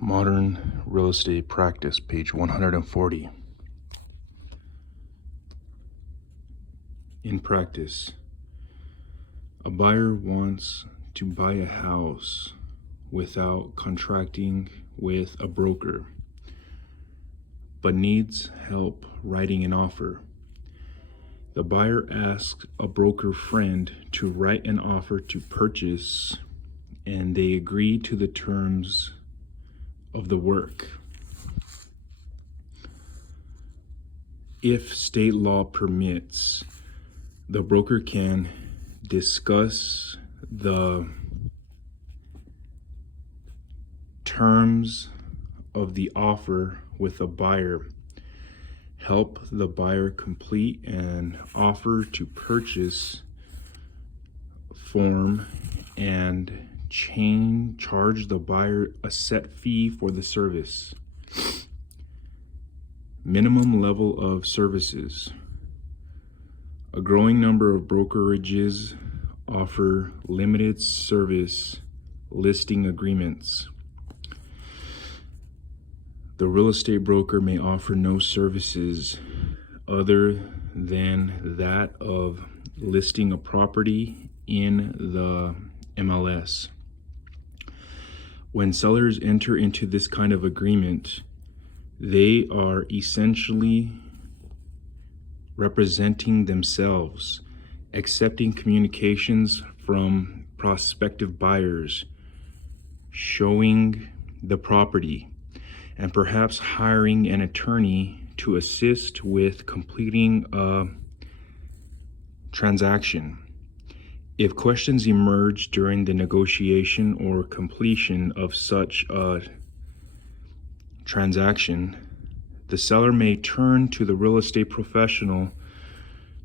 Modern Real Estate Practice, page 140. In practice, a buyer wants to buy a house without contracting with a broker, but needs help writing an offer. The buyer asks a broker friend to write an offer to purchase, and they agree to the terms of the work. If state law permits, the broker can discuss the terms of the offer with the buyer, help the buyer complete an offer to purchase form, and charge the buyer a set fee for the service. Minimum level of services. A growing number of brokerages offer limited service listing agreements. The real estate broker may offer no services other than that of listing a property in the MLS. When sellers enter into this kind of agreement, they are essentially representing themselves, accepting communications from prospective buyers, showing the property, and perhaps hiring an attorney to assist with completing a transaction. If questions emerge during the negotiation or completion of such a transaction, the seller may turn to the real estate professional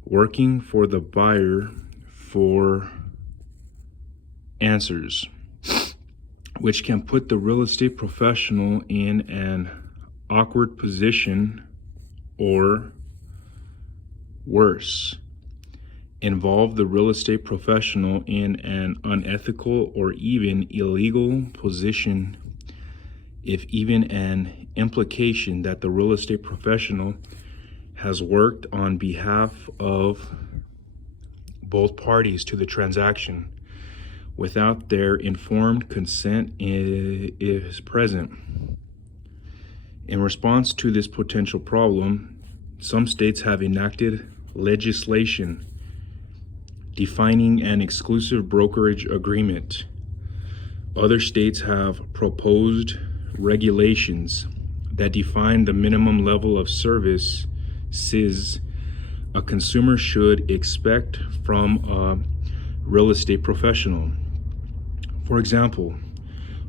working for the buyer for answers, which can put the real estate professional in an awkward position or worse, involve the real estate professional in an unethical or even illegal position, if even an implication that the real estate professional has worked on behalf of both parties to the transaction without their informed consent is present. In response to this potential problem, some states have enacted legislation defining an exclusive brokerage agreement. Other states have proposed regulations that define the minimum level of services a consumer should expect from a real estate professional. For example,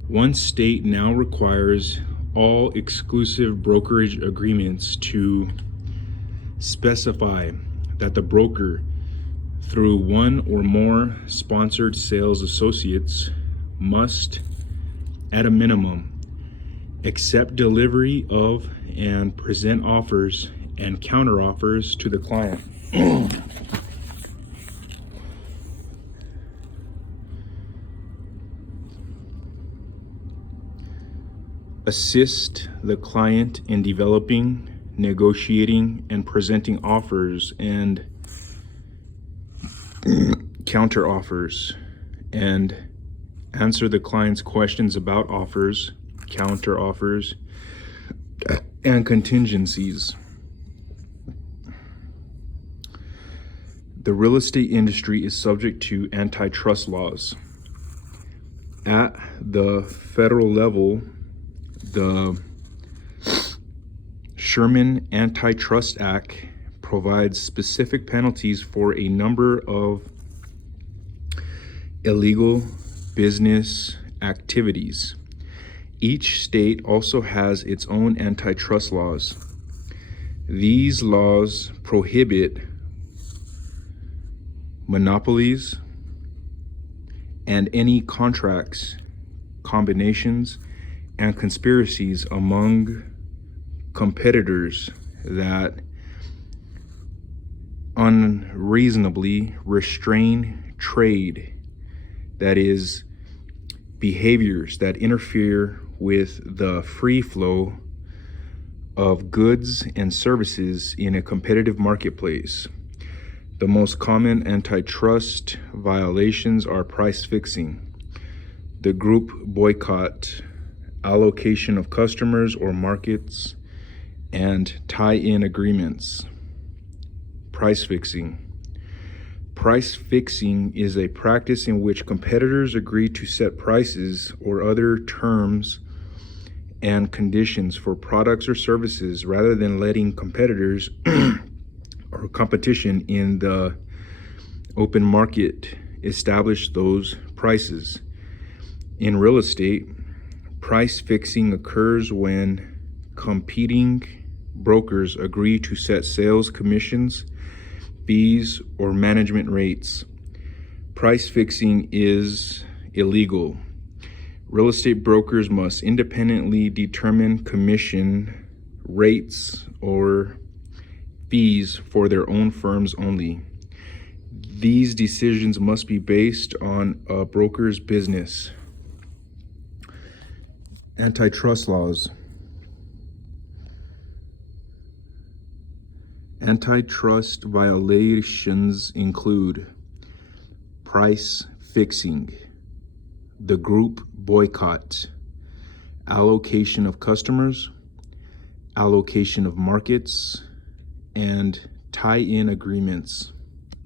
one state now requires all exclusive brokerage agreements to specify that the broker, through one or more sponsored sales associates, must, at a minimum, accept delivery of and present offers and counteroffers to the client. Assist the client in developing, negotiating, and presenting offers and counteroffers, and answer the client's questions about offers, counteroffers, and contingencies. The real estate industry is subject to antitrust laws. At the federal level, the Sherman Antitrust Act provides specific penalties for a number of illegal business activities. Each state also has its own antitrust laws. These laws prohibit monopolies and any contracts, combinations, and conspiracies among competitors that unreasonably restrain trade, that is, behaviors that interfere with the free flow of goods and services in a competitive marketplace. The most common antitrust violations are price fixing, the group boycott, allocation of customers or markets, and tie-in agreements. Price fixing. Price fixing is a practice in which competitors agree to set prices or other terms and conditions for products or services rather than letting competitors or competition in the open market establish those prices. In real estate, price fixing occurs when competing brokers agree to set sales commissions, fees, or management rates. Price fixing is illegal. Real estate brokers must independently determine commission rates or fees for their own firms only. These decisions must be based on a broker's business. Antitrust laws. Antitrust violations include price fixing, the group boycott, allocation of customers, allocation of markets, and tie-in agreements.